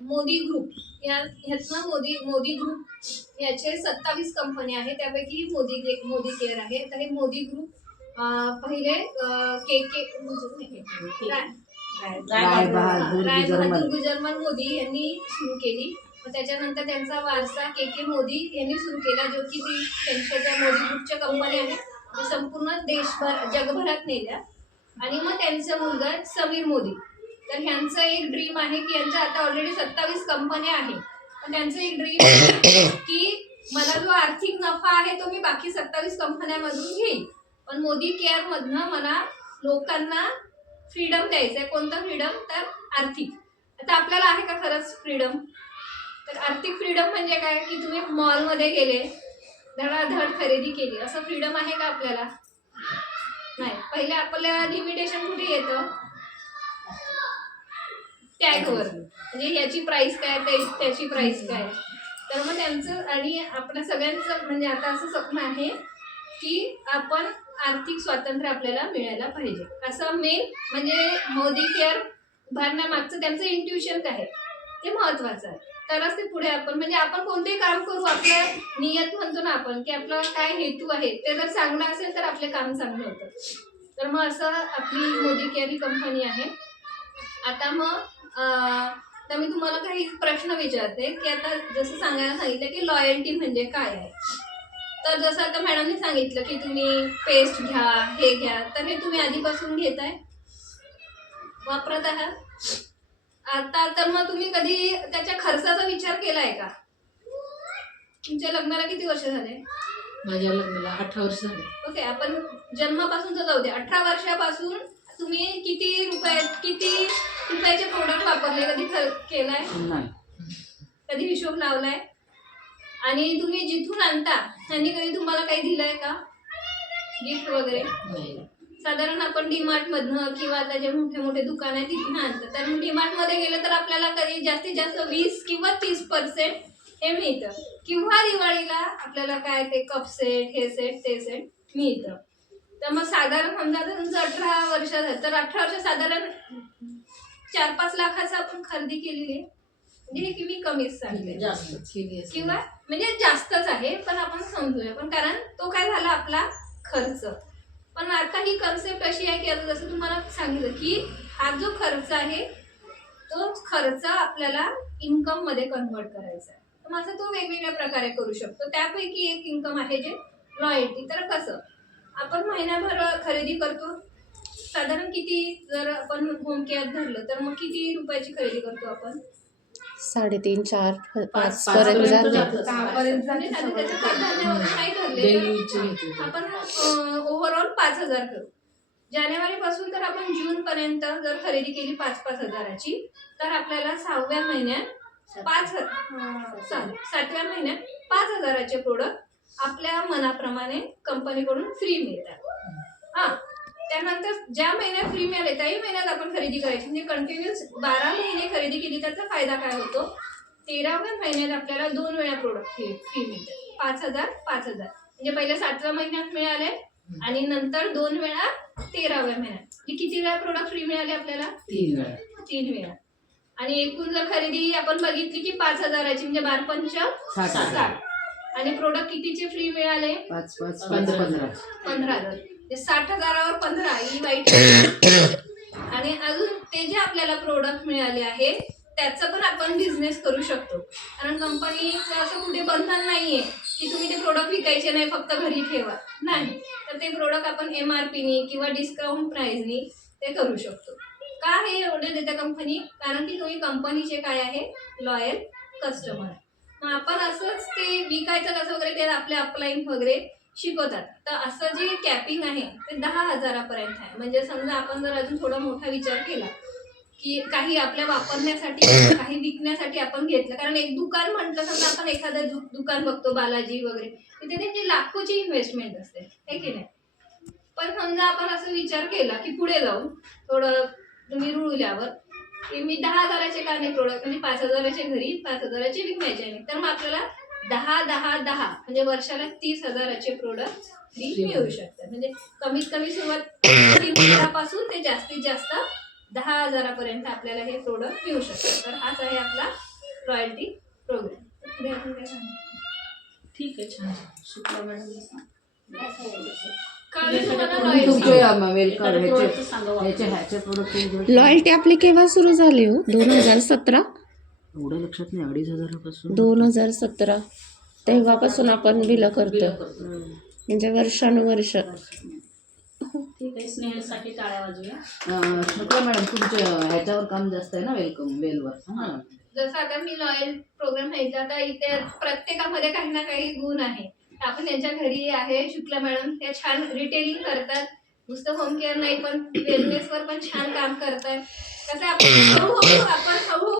Modi group ह्यातनं Modi group याचे 27 company आहे, त्यापैकी मोदी केअर आहे. तर हे मोदी ग्रुप पहिले राय बहादूर गुजरमल मोदी यांनी सुरू केली. त्याच्यानंतर त्यांचा वारसा के मोदी यांनी सुरू केला, जो की त्यांच्या ज्या मोदी ग्रुपच्या कंपन्या आहेत संपूर्ण जगभरात नेल्या. आणि मग त्यांचा मुलगा समीर मोदी, तर ह्यांचं एक ड्रीम आहे की यांच्या आता ऑलरेडी 27 कंपन्या आहेत, पण त्यांचं एक ड्रीम आहे की मला जो आर्थिक नफा आहे तो मी बाकी 27 कंपन्यांमधून घेईन, पण मोदी केअर मधनं मला लोकांना फ्रीडम द्यायचंय. कोणतं फ्रीडम? तर आर्थिक. आता आपल्याला आहे का खरंच फ्रीडम? तर आर्थिक फ्रीडम म्हणजे काय की तुम्ही मॉलमध्ये गेले, धडाधड खरेदी केली, असं फ्रीडम आहे का आपल्याला? नाही. पहिले आपल्याला लिमिटेशन कुठे येतं? टॅगवर, म्हणजे याची प्राइस काय, त्याची प्राइस काय. तर मग त्यांचं आणि आपल्या सगळ्यांचं म्हणजे आता असं स्वप्न आहे की आपण आर्थिक स्वातंत्र्य आपल्याला मिळायला पाहिजे. असं मेन म्हणजे मोदी केअर उभारण्यामागचं त्यांचं इंट्युशन काय आहे ते महत्वाचं आहे. तरच ते पुढे आपण म्हणजे आपण कोणतेही काम करू, आपलं नियत म्हणतो ना आपण, की आपला काय हेतू आहे ते जर चांगला असेल तर आपले काम चांगलं होतं. तर मग असं आपली मोदी केअर ही कंपनी आहे. आता मग तर मी तुम्हाला काही प्रश्न विचारते की आता जसं सांगायला सांगितलं की लॉयल्टी म्हणजे काय आहे. तर जसं आता मॅडमने सांगितलं की तुम्ही पेस्ट घ्या, हे घ्या, तर हे तुम्ही आधीपासून घेताय, वापरत आहात. आता तर मग तुम्ही कधी त्याच्या खर्चाचा विचार केलाय का? तुमच्या लग्नाला किती वर्ष झाले? माझ्या लग्नाला 18 वर्ष झाले. ओके, आपण जन्मापासूनच जाऊ दे. 18 वर्षापासून तुम्ही किती रुपयाचे प्रोडक्ट वापरले, कधी केलाय? नाही. कधी हिशोब लावलाय? आणि तुम्ही जिथून आणता त्यांनी कधी तुम्हाला काही दिलंय का, गिफ्ट वगैरे? साधारण आपण डीमार्ट मधनं किंवा आता जे मोठे मोठे दुकान आहे तिथून आणतात, तर डीमार्ट मध्ये गेलं तर आपल्याला कधी जास्तीत जास्त 20 किंवा 30% हे मिळतं, किंवा दिवाळीला आपल्याला काय ते कप सेट, हे सेट, ते सेट मिळतं. तर मग साधारण समजा तुमचं 18 वर्ष झालं तर 18 वर्ष साधारण 4-5 लाखाचं आपण खरेदी केलेली आहे, म्हणजे हे किती कमीच सांगते, किंवा म्हणजे जास्तच आहे, पण आपण समजूया. पण कारण तो काय झाला आपला खर्च. पण आता ही कन्सेप्ट अशी आहे की आता जसं तुम्हाला सांगितलं की हा जो खर्च आहे तो खर्च आपल्याला इन्कम मध्ये कन्वर्ट करायचा आहे. तर माझा तो वेगवेगळ्या प्रकारे करू शकतो. त्यापैकी एक इन्कम आहे जे लॉयल्टी. तर कसं आपण महिन्याभर खरेदी करतो, साधारण किती, जर आपण होम केअर धरलं तर मग किती रुपयाची खरेदी करतो आपण? 3.5-4-5 पर्यंत जाते. आपण ओव्हरऑल 5,000 करू. जानेवारी पासून तर आपण जून पर्यंत जर खरेदी केली 5-5 हजाराची, तर आपल्याला 7व्या महिन्यात 5,000चे प्रोडक्ट आपल्या मनाप्रमाणे कंपनीकडून फ्री मिळतात. हा, त्यानंतर ज्या महिन्यात फ्री मिळाले त्याही महिन्यात आपण खरेदी करायची, म्हणजे कंटिन्युअस 12 महिने खरेदी केली. त्याचा फायदा काय होतो? 13व्या महिन्यात आपल्याला 2 वेळा प्रोडक्ट फ्री मिळतात. 5,000 म्हणजे पहिले 7व्या महिन्यात मिळाले आणि नंतर 2 वेळा 13व्या महिन्यात. किती वेळा प्रोडक्ट फ्री मिळाले आपल्याला? 3 वेळा. आणि एकूण जर खरेदी आपण बघितली की 5,000ची, म्हणजे 12×5 = 60. आणि प्रोडक्ट कितीचे फ्री मिळाले? 15,000. 60,000वर 15 ही वाईट. आणि अजून ते जे आपल्याला प्रोडक्ट मिळाले आहे त्याचं पण आपण बिझनेस करू शकतो, कारण कंपनीचं असं कुठे बंधन नाहीये की तुम्ही ते प्रोडक्ट विकायचे नाही, फक्त घरी ठेवा, नाही. तर ते प्रोडक्ट आपण MRPनी किंवा डिस्काउंट प्राइसनी ते करू शकतो. का हे एवढे देते कंपनी? कारण की तुम्ही कंपनीचे काय आहे, लॉयल कस्टमर आहे. मग आपण असंच ते विकायचं कसं वगैरे ते आपल्या अपलाईन वगैरे शिकवतात. तर असं जे कॅपिंग आहे ते 10,000पर्यंत आहे. म्हणजे समजा आपण जर अजून थोडा मोठा विचार केला की काही आपल्या वापरण्यासाठी, काही विकण्यासाठी आपण घेतलं, कारण एक दुकान म्हटलं समजा आपण एखादं दुकान बघतो बालाजी वगैरे, तिथे त्यांची लाखोची इन्व्हेस्टमेंट असते, हे की नाही. पण समजा आपण असं विचार केला की पुढे जाऊन थोडं तुम्ही रुळल्यावर की मी 10,000चे का नाही प्रोडक्ट, म्हणजे 5,000चे घरी, 5,000चे विकण्याचे नाही, तर मग आपल्याला 10 म्हणजे वर्षाला 30,000चे प्रोडक्ट फ्री मिळू शकतात. म्हणजे कमीत कमी सुरुवात 3,000पासून ते जास्तीत जास्त 10,000पर्यंत आपल्याला हे प्रोडक्ट मिळू शकतात. तर हाच आहे आपला रॉयल्टी प्रोग्राम. पुढे आपण काय सांगू? ठीक आहे, छान. शुक्ला मॅडम कळलं तुम्हाला तुमचे loyalty? वेलकम ह्याचे प्रोडक्ट लॉयल्टी आपली केव्हा सुरू झाली हो? 2017. एवढं लक्षात नाही. 2,500 2017 तेव्हापासून आपण बिल करतो, म्हणजे वर्षानुवर्ष. ठीक आहे. स्नेहलसाठी टाळ्या वाजूया. शुक्ला मॅडम तुमच्या ह्याच्यावर काम जास्त आहे ना, वेलकम वेलवर. हां जसं आता मी लॉयल प्रोग्राम घ्यायचा, आता इथे प्रत्येकामध्ये काही ना काही गुण आहे. आपण त्यांच्या घरी आहे शुक्ला मॅडम, त्या छान रिटेलिंग करतात. नुसतं होम केअर नाही पण वेलनेसवर पण छान काम करतात. कसं आपण हळूहळू